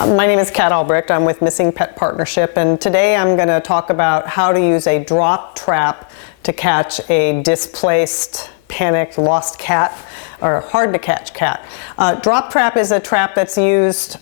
My name is Kat Albrecht. I'm with Missing Pet Partnership, and today I'm going to talk about how to use a drop trap to catch a displaced, panicked, lost cat, or hard to catch cat. Drop trap is a trap that's used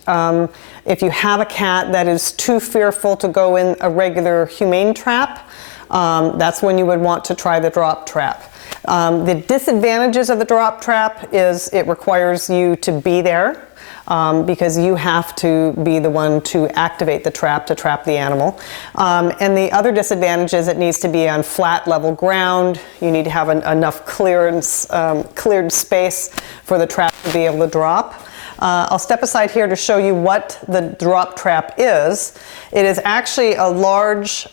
if you have a cat that is too fearful to go in a regular humane trap. That's when you would want to try the drop trap. The disadvantages of the drop trap is it requires you to be there. Because you have to be the one to activate the trap to trap the animal. And the other disadvantage is it needs to be on flat, level ground. You need to have enough cleared space for the trap to be able to drop. I'll step aside here to show you what the drop trap is. It is actually a large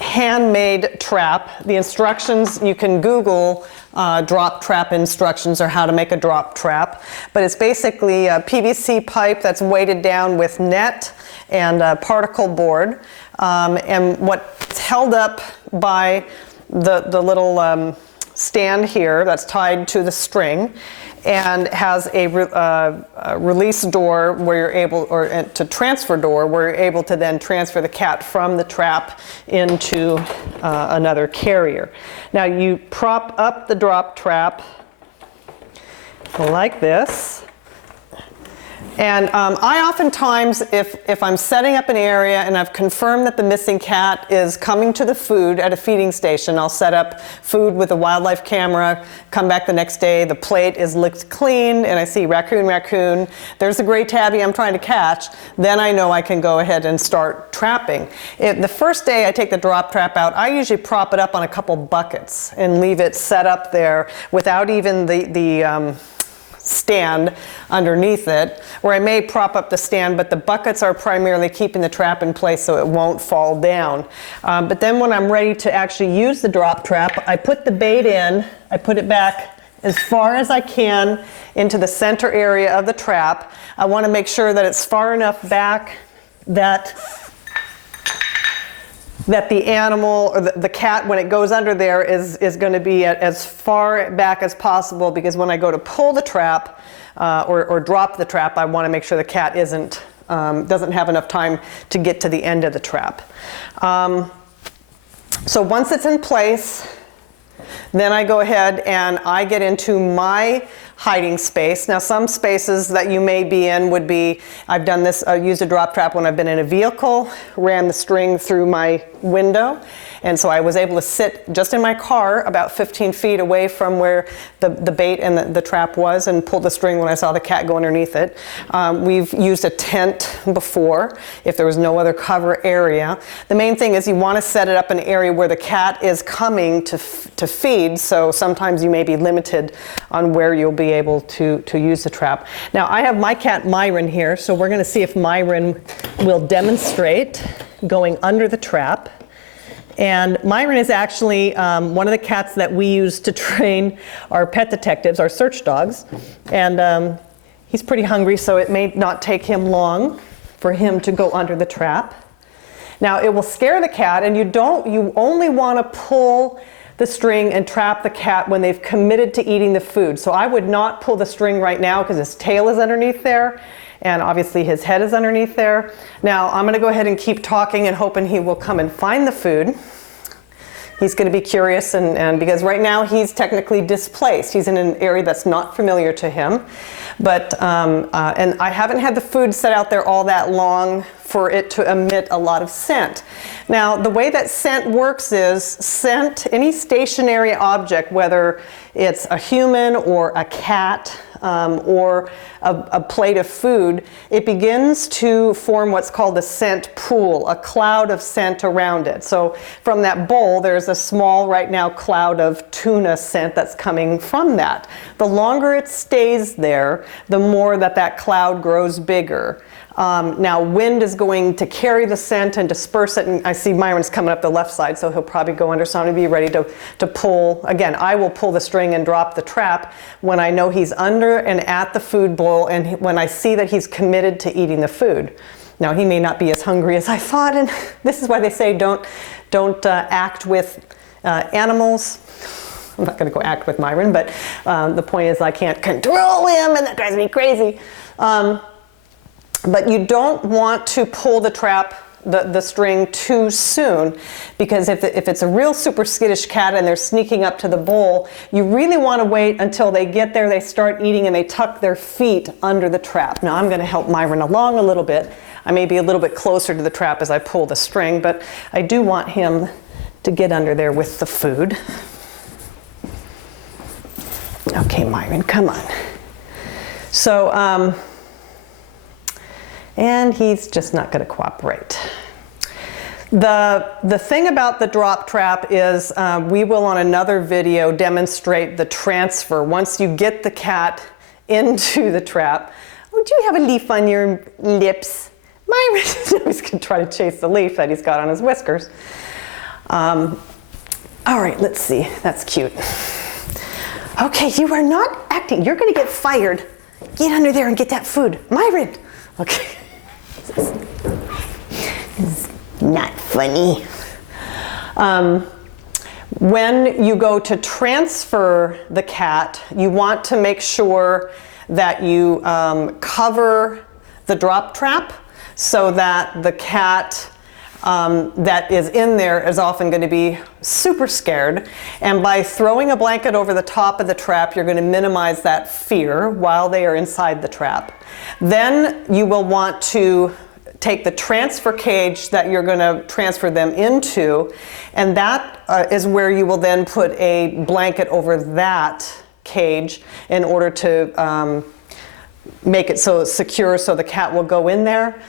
handmade trap. The instructions, you can Google drop trap instructions or how to make a drop trap, but it's basically a PVC pipe that's weighted down with net and particle board, and what's held up by the little stand here that's tied to the string, and has a release door where you're able, or to transfer door where you're able to then transfer the cat from the trap into another carrier. Now you prop up the drop trap like this. And I oftentimes, if I'm setting up an area and I've confirmed that the missing cat is coming to the food at a feeding station, I'll set up food with a wildlife camera, come back the next day, the plate is licked clean, and I see raccoon, raccoon, there's the gray tabby I'm trying to catch, then I know I can go ahead and start trapping. The first day I take the drop trap out, I usually prop it up on a couple buckets and leave it set up there without even the stand underneath it, where I may prop up the stand, but the buckets are primarily keeping the trap in place so it won't fall down. But then when I'm ready to actually use the drop trap, I put the bait in, I put it back as far as I can into the center area of the trap. I want to make sure that it's far enough back that the animal, or the cat, when it goes under there, is going to be as far back as possible, because when I go to pull the trap or drop the trap, I want to make sure the cat doesn't have enough time to get to the end of the trap. So once it's in place, then I go ahead and I get into my hiding space. Now some spaces that you may be in would be, I've done this, used a drop trap when I've been in a vehicle, ran the string through my window, and so I was able to sit just in my car about 15 feet away from where the bait and the trap was, and pull the string when I saw the cat go underneath it. We've used a tent before if there was no other cover area. The main thing is you want to set it up in an area where the cat is coming to feed, so sometimes you may be limited on where you'll be able to use the trap. Now I have my cat Myron here, so we're going to see if Myron will demonstrate going under the trap. And Myron is actually one of the cats that we use to train our pet detectives, our search dogs. And he's pretty hungry, so it may not take him long for him to go under the trap. Now it will scare the cat, and you only want to pull the string and trap the cat when they've committed to eating the food. So I would not pull the string right now because his tail is underneath there, and obviously his head is underneath there. Now I'm going to go ahead and keep talking and hoping he will come and find the food. He's going to be curious, and because right now he's technically displaced. He's in an area that's not familiar to him. But, and I haven't had the food set out there all that long for it to emit a lot of scent. Now, the way that scent works is scent, any stationary object, whether it's a human or a cat or a plate of food, it begins to form what's called a scent pool, a cloud of scent around it. So from that bowl, there's a small, right now, cloud of tuna scent that's coming from that. The longer it stays there, the more that cloud grows bigger. Now wind is going to carry the scent and disperse it, and I see Myron's coming up the left side, so he'll probably go under, so I'm going to be ready to pull. Again, I will pull the string and drop the trap when I know he's under and at the food bowl, and when I see that he's committed to eating the food. Now he may not be as hungry as I thought, and this is why they say don't act with animals. I'm not going to go act with Myron, but the point is I can't control him, and that drives me crazy. But you don't want to pull the trap, the string too soon, because if it's a real super skittish cat and they're sneaking up to the bowl, you really want to wait until they get there, they start eating, and they tuck their feet under the trap. Now I'm going to help Myron along a little bit. I may be a little bit closer to the trap as I pull the string, but I do want him to get under there with the food. Okay, Myron, come on. So, and he's just not going to cooperate. The thing about the drop trap is we will on another video demonstrate the transfer. Once you get the cat into the trap, oh, do you have a leaf on your lips? Myron, he's going to try to chase the leaf that he's got on his whiskers. All right, let's see. That's cute. Okay, you are not acting. You're going to get fired. Get under there and get that food. Myron. Okay. This is not funny. When you go to transfer the cat, you want to make sure that you cover the drop trap so that the cat that is in there is often going to be super scared. And by throwing a blanket over the top of the trap, you're going to minimize that fear while they are inside the trap. Then you will want to take the transfer cage that you're going to transfer them into, and that is where you will then put a blanket over that cage in order to make it so it's secure so the cat will go in there.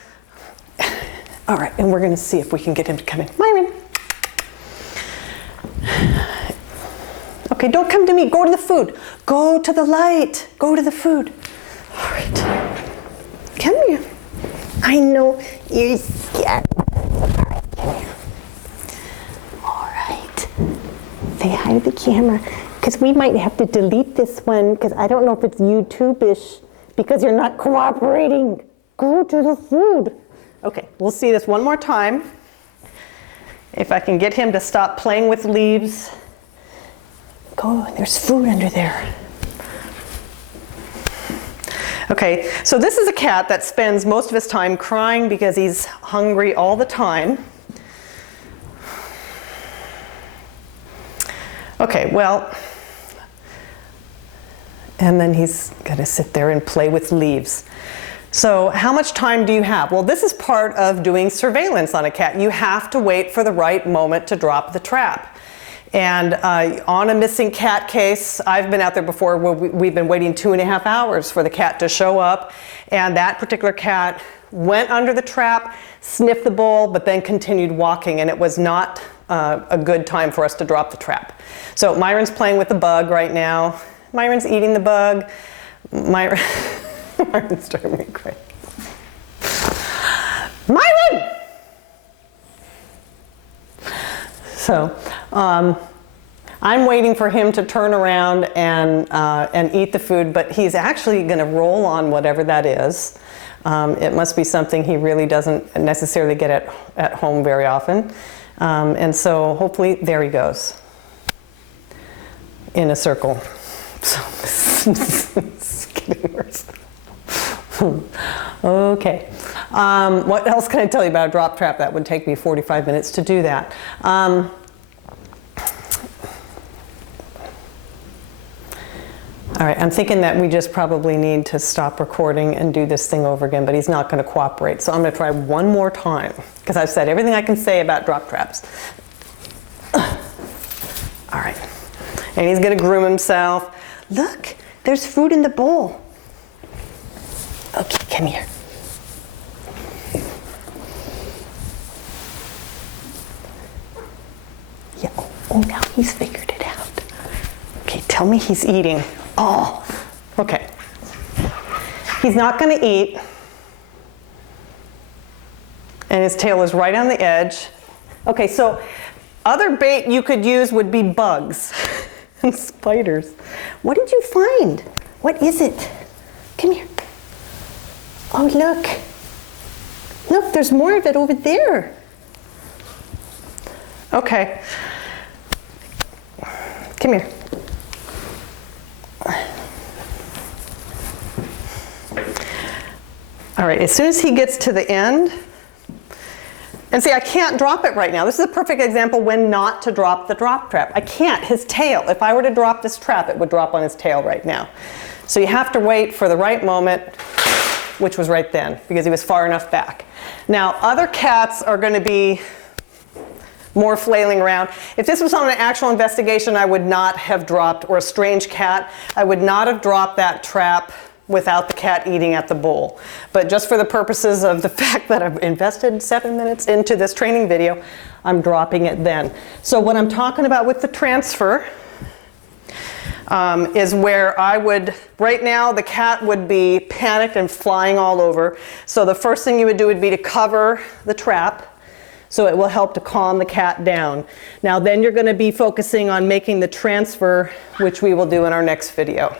All right, and we're going to see if we can get him to come in. Myron. Okay, don't come to me. Go to the food. Go to the light. Go to the food. All right. Come here. I know you're scared. All right, come here. All right. Say hi to the camera, because we might have to delete this one, because I don't know if it's YouTube-ish, because you're not cooperating. Go to the food. Okay, we'll see this one more time. If I can get him to stop playing with leaves. Go, there's food under there. Okay, so this is a cat that spends most of his time crying because he's hungry all the time. Okay, well, and then he's gonna sit there and play with leaves. So how much time do you have? Well, this is part of doing surveillance on a cat. You have to wait for the right moment to drop the trap. And on a missing cat case, I've been out there before where we've been waiting 2.5 hours for the cat to show up. And that particular cat went under the trap, sniffed the bowl, but then continued walking. And it was not a good time for us to drop the trap. So Myron's playing with the bug right now. Myron's eating the bug. Myron's starting to cry. Myron! So I'm waiting for him to turn around and eat the food, but he's actually going to roll on whatever that is. It must be something he really doesn't necessarily get at home very often. And so hopefully, there he goes in a circle. So this is getting worse. Okay. What else can I tell you about a drop trap? That would take me 45 minutes to do that. All right, I'm thinking that we just probably need to stop recording and do this thing over again, but he's not going to cooperate. So I'm going to try one more time, because I've said everything I can say about drop traps. All right. And he's going to groom himself. Look, there's food in the bowl. Okay, come here. Yeah, oh, now he's figured it out. Okay, tell me he's eating. Oh, okay. He's not going to eat. And his tail is right on the edge. Okay, so other bait you could use would be bugs and spiders. What did you find? What is it? Come here. Oh, look. Look, there's more of it over there. Okay. Come here. All right, as soon as he gets to the end, and see, I can't drop it right now. This is a perfect example when not to drop the drop trap. I can't, his tail. If I were to drop this trap, it would drop on his tail right now. So you have to wait for the right moment, which was right then, because he was far enough back. Now, other cats are going to be more flailing around. If this was on an actual investigation, I would not have dropped, or a strange cat, I would not have dropped that trap without the cat eating at the bowl. But just for the purposes of the fact that I've invested 7 minutes into this training video, I'm dropping it then. So what I'm talking about with the transfer is where I would, right now the cat would be panicked and flying all over. So the first thing you would do would be to cover the trap, so it will help to calm the cat down. Now then you're going to be focusing on making the transfer, which we will do in our next video.